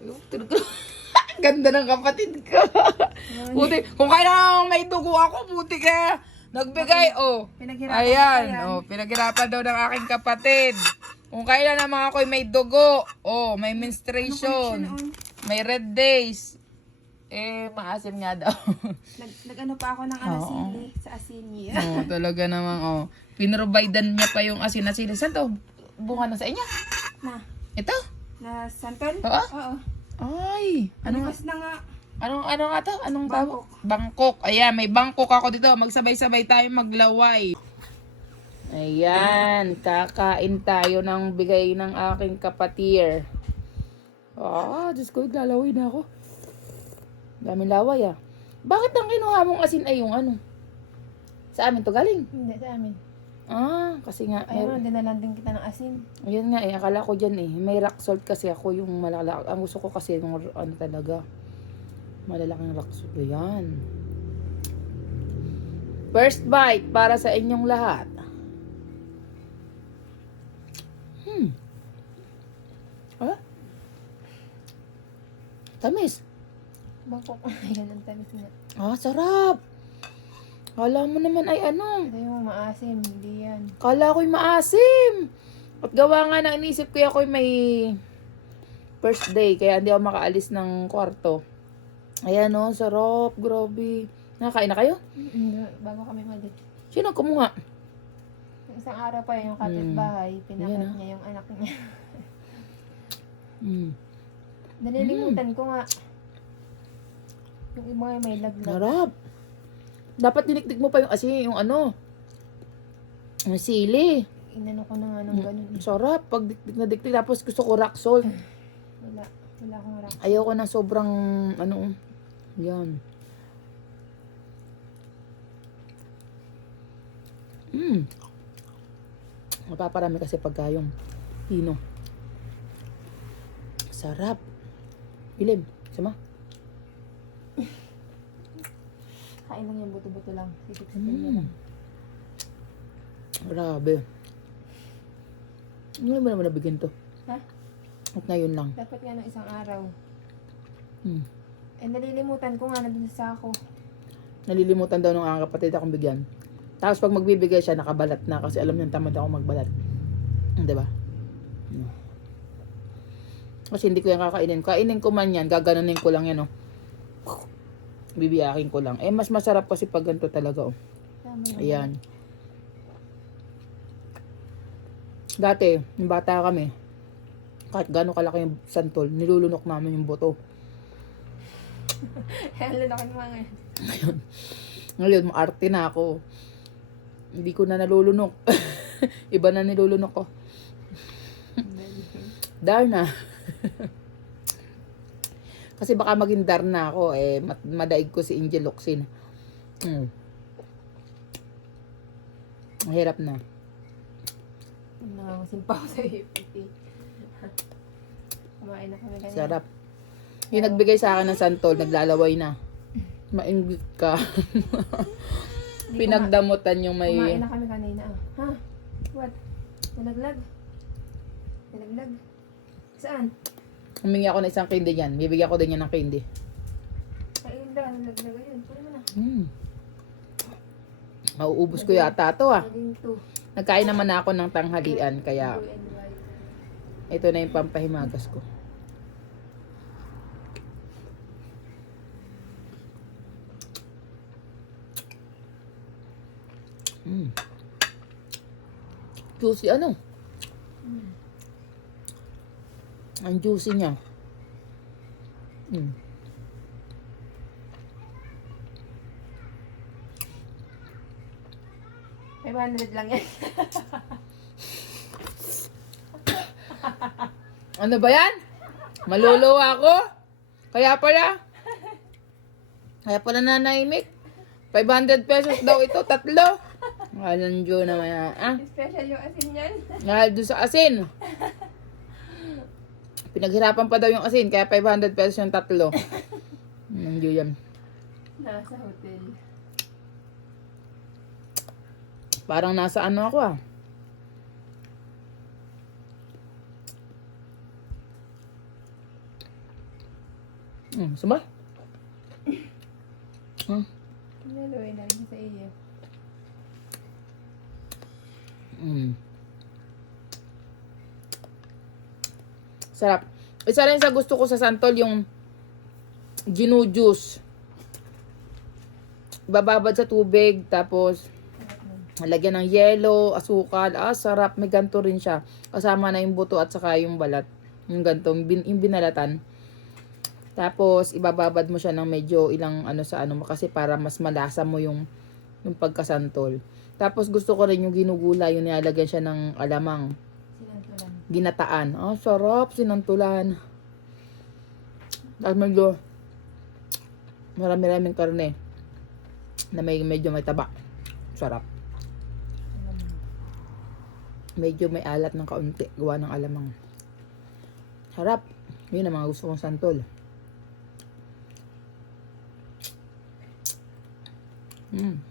Ganda ng kapatid ko. buti, kung kailangan may dugo ako, buti ka. Nagbigay, oh. Pinaghirapan Ayan, oh, pinaghirapan daw ng aking kapatid. Kung kailan naman ako may dugo, oh, may menstruation, may red days, eh, maasim nga daw. Nag, nag-ano pa ako ng alasili sa asini. oh, talaga namang, oh. Pinrovidean niya pa yung asin-asin. Saan to? Bunga na sa inyo? na, Ito? na santol? Oo? Oo. Ay, ano? Bukas na nga. Anong ano nga to? Anong tawag? Bangkok. Ayan, may Bangkok ako dito. Magsabay-sabay tayo maglaway. Ayan, kakain tayo ng bigay ng aking kapatier. Ah, Diyos ko, lalaway na ako. Daming laway ah. Bakit ang kinuha mong asin ay yung ano? Sa amin to galing? Hindi, sa amin. Ah, kasi nga, Ayun, meron. dinalan din kita ng asin. Ayun nga eh, akala ko dyan eh. May rock salt kasi ako yung malalaki. Ang gusto ko kasi yung ano talaga. Malalaking rock salt. Ayan. First bite para sa inyong lahat. Hmm. Ah? Tamis. Bangkok. Ayan ang tamis na. Ah, sarap. Kala mo naman ay ano. Ito yung maasim, hindi yan. Kala ko'y maasim. At gawa nga na inisip ko ako'y may first day. Kaya hindi ako makaalis ng kwarto. Ayan o, sarap. Grabe. Nakakain na kayo? Hindi, Bago kami malit. Sino kumuha? Isang araw pa yung kapitbahay, pinakit Yan, ah. niya yung anak niya. Mm. Nalilimutan ko nga. Yung iba may laglag. Sarap. Dapat dinikdik mo pa yung asin, yung ano. Yung sili. Inano ko na nga ng ganun. eh. Sarap. Pag dikdik na dikdik. Tapos gusto ko rock salt. Wala. Wala akong rock. Ayoko na sobrang, ano, yan. Mm. Mapaparami kasi pagka yung pino. Sarap. Ilim. Sama. Kain lang yung buto-buto lang. Sisip-sipin niya Mm. lang. Grabe. Ano ba naman nabigyan to? Ha? At ngayon lang. Dapat nga ng isang araw. Mm. Eh, nalilimutan ko nga na dun sa ako. Nalilimutan daw ng aking kapatid akong bigyan. Tapos pag magbibigay siya, nakabalat na kasi alam niyang tamad ako magbalat. Hmm, Di ba? Hmm. Kasi hindi ko yan kakainin. Kainin ko man yan, gaganunin ko lang yan, oh. Bibiyakin ko lang. Eh, mas masarap kasi pag ganito talaga, oh. Ayan. Dati, yung bata kami, kahit gano'ng kalaki yung santol, nilulunok namin yung buto. Na kayo mga ngayon. Ngayon, maarte na ako. Hindi ko na nalulunok. Iba na nilulunok ko. Darna. Kasi baka maging Darna ako, eh, madaig ko si Angel Locsin. Mm. Mahirap na. Nangangasimpa ko sa APT. Kumain na kami kanina. Sarap. Yung nagbigay sa akin ng santol, naglalaway na. Maingit ka. Pinagdamutan yung Kumain may... na kami kanina. Ha? What? Nalaglag? Nalaglag? Saan? Humingi ako ng isang candy yan. Bibigyan ko din yan ng candy. Ayun daw, nalaglag ayun. Kunin mo na. Hmm. Mauubos ko yata to ah. Nagkain naman na ako ng tanghalian kaya ito na yung pampahimagas ko. Mm. Juicy ano? Ang juicy niya. Mm. May 100 lang yan. Ano ba yan? Maluluwa ako? Kaya pala? Kaya pala nanahimik? 500 pesos daw ito, tatlo. Alam Diyo naman yan. Ah, Special yung asin yan. Dahil doon sa asin. Pinaghirapan pa daw yung asin, kaya 500 pesos yung tatlo. Alam Diyo yan. Nasa hotel. Parang nasa ano ako ah. Hmm, sumba? Hmm. Naluwi na rin sa iyo. Mm. Sarap. Isa rin sa gusto ko sa santol yung ginujuice. Bababad sa tubig, tapos lagyan ng yelo, asukal. Ah, sarap. May ganto rin siya. Kasama na yung buto at saka yung balat. Yung ganto, yung, bin, yung binalatan. Tapos, ibababad mo siya ng medyo ilang ano sa ano, kasi para mas malasa mo yung, yung pagkasantol. Tapos, gusto ko rin yung ginugula, yung nilalagyan siya ng alamang. Ginataan. Ah, sarap, sinantulan. Tapos medyo marami-raming karne na may medyo may taba. Sarap. Medyo may alat ng kaunti. Gawa ng alamang. Sarap. Yun ang mga gusto kong santol. Mm.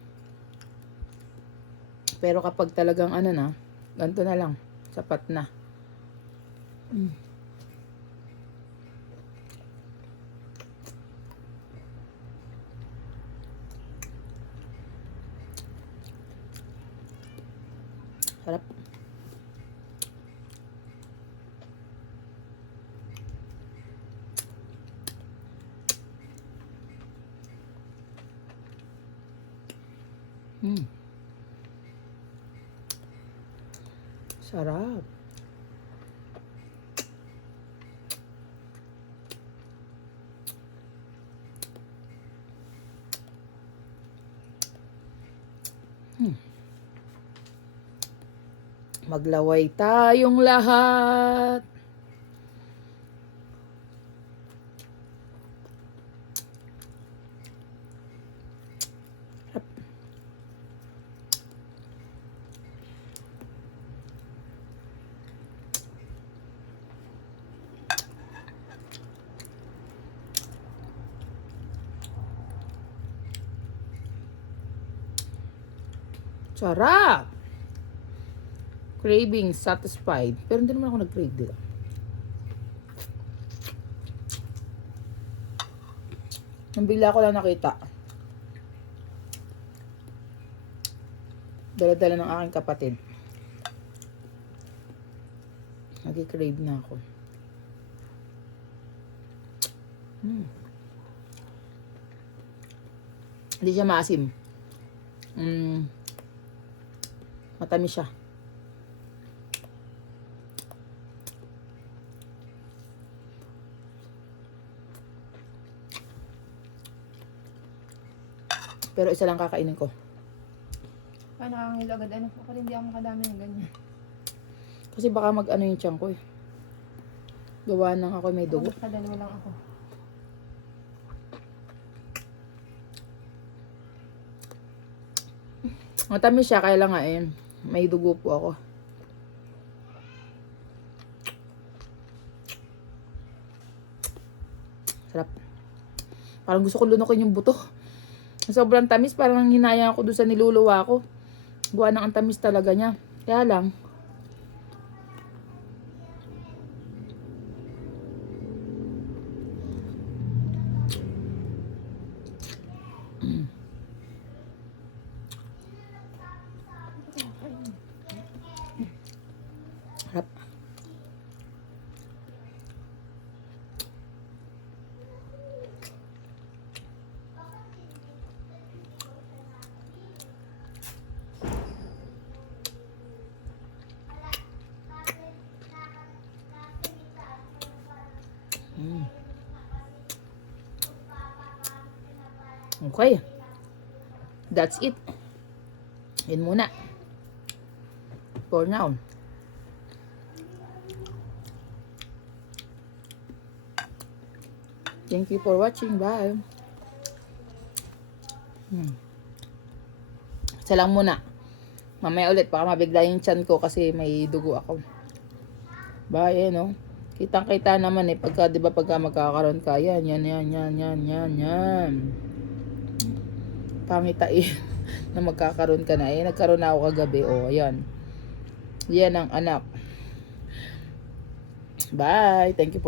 Pero kapag talagang ano na, ganito na lang. Sapat na. Mm. Sarap. Mm. Sarap. Hmm. Maglaway tayong lahat. Sarap! Craving satisfied. Pero hindi naman ako nag-crave dito. Nang bigla ko lang nakita. Dala-dala ng aking kapatid. Nag-crave na ako. Hmm. Hindi siya maasim. Mm. Matamis siya. Pero isa lang kakainin ko. Paano nakakangilo agad? Ano? Ako hindi ako makadami ng ganyan. Kasi baka mag-ano yung tiyan ko eh. Gawa ng ako may dugo. Ako, dalawa lang ako. Matamis siya, kaya lang nga eh. May dugo po ako. Sarap. Parang gusto ko lunukin yung buto. Sobrang tamis, parang hinayang ako doon sa niluluwa ko. Gawa ng ang tamis talaga niya. Kaya lang, sarap. Mm. Okay. That's it. Yun muna. For now. Thank you for watching. Bye. Hmm. Isa lang muna. Mamaya ulit, baka mabigla yung chan ko kasi may dugo ako. Bye, eh, no? Kitang-kita naman eh, pagka, di ba, pagka magkakaroon ka, yan, yan, yan, yan, yan, yan, yan. Pangitain na magkakaroon ka na. Eh, nagkaroon na ako kagabi. O, oh, ayan. Yan ang anak. Bye. Thank you po.